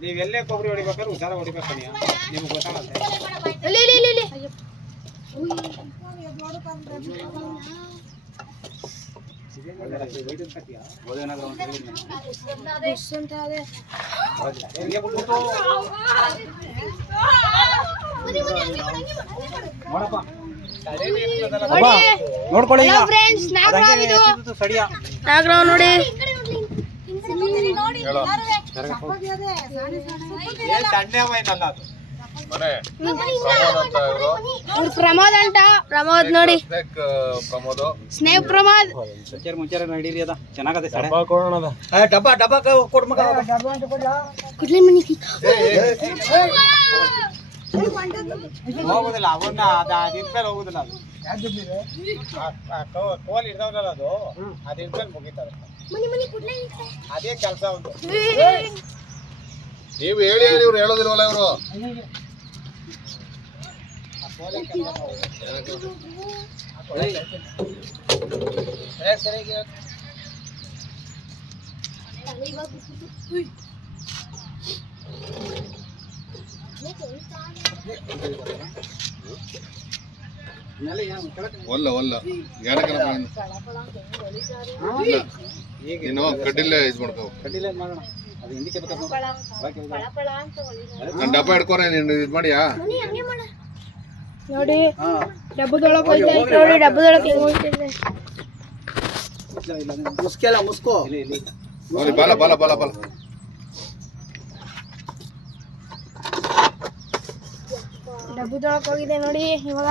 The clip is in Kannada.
ನೀವೆಲ್ಲೇ ಕೊಬ್ಬರಿ ಹೊಡಿಬೇಕಾದ್ರೆ ಹುಷಾರ ಹೊಡಿಬೇಕು ನಿಮ್ಗೆ ಗೊತ್ತಾಗತ್ತೆ. ನೋಡ್ಕೊಳ್ಳಿ ನೋಡಿ. ಪ್ರಮೋದ್ ಅಂತ ಪ್ರಮೋದ್ ನೋಡಿ ಸ್ನೇಕ್ ಪ್ರಮೋದ್ ಮುಂಚೆ ನಡೀರಿ ಅದ ಚೆನ್ನಾಗದೆ ಡಬ್ಬ ಡಬ್ಬ ಹೋಗುದಿಲ್ಲ ಅವನ್ನ ಅದಿನ್ಮೇಲೆ ಹೋಗುದಿಲ್ಲ ಅದು ಕೋಲ್ ಹಿಡ್ದವಲ್ಲ ಅದು ಅದಿನ್ಮೇಲೆ ಮುಗಿತಾರೆ ಅದೇ ಕೆಲಸ ಉಂಟು. ನೀವು ಹೇಳಿ ಇವ್ರು ಹೇಳೋದಿಲ್ವಲ್ಲ ಇವರು ಒಲ್ಲ ಒಲ್ಲ ನೀನು ಕಡ್ಡಿಲ್ಲೇ ಇದು ಮಾಡ್ಕೋ ನಾನು ಡಬ್ಬ ಹಿಡ್ಕೋರೆ ನೀನು ಇದು ಮಾಡಿಯಾ ನೋಡಿ ಡಬ್ಬದೊಳಗೆ ಹೋಯ್ತಾ ನೋಡಿ ಡಬ್ಬದೊಳಗೆ ಮುಸ್ಕೆಲ್ಲ ಮುಸ್ಕೋ ನೋಡಿ ಬಾಲ ಬಾಲ ಬಾಲ ಬಾಲ ಡಬ್ಬದೊಳಗೆ ಹೋಗಿದೆ ನೋಡಿ ಇವಾಗ